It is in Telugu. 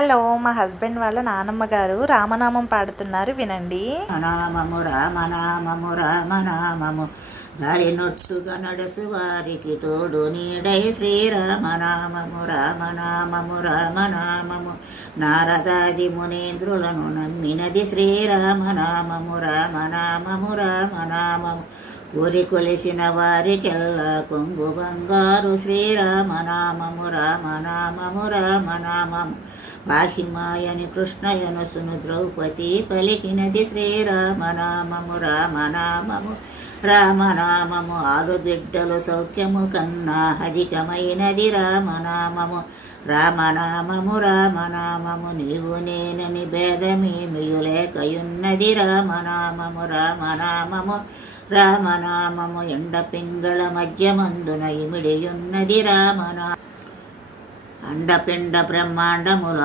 హలో, మా హస్బెండ్ వాళ్ళ నానమ్మ గారు రామనామం పాడుతున్నారు, వినండి. నామము రామనామము రామనామము గాలినొట్టుగా నడుసు వారికి తోడు నీడై శ్రీరామనామము రామనామము రామనామము నారదాది మునేంద్రులను నమ్మినది శ్రీరామనామము రామనామము రామనామము కోరి కొలిసిన వారికెల్లా కొంగు బంగారు శ్రీరామనామము రామనామము రామనామము పాహిమాయని కృష్ణయనసును ద్రౌపది పలికినది శ్రీరామనామము రామనామము రామనామము ఆరు బిడ్డలు సౌఖ్యము కన్నా అధికమైనది రామనామము రామనామము రామనామము నీవు నేనని భేదమేమియులేకయున్నది రామనామము రామనామము రామనామము ఎండ పింగళ మధ్యమందున ఇమిడియున్నది రామనామ అండపిండ బ్రహ్మాండముల